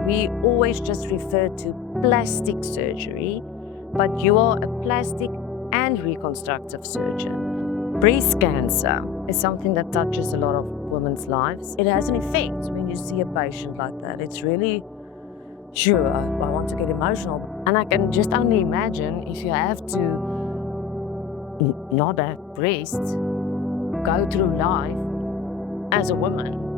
We always just refer to plastic surgery, but you are a plastic and reconstructive surgeon. Breast cancer is something that touches a lot of women's lives. It has an effect when you see a patient like that. It's really, sure, I want to get emotional. And I can just only imagine if you have to not have breasts, go through life as a woman.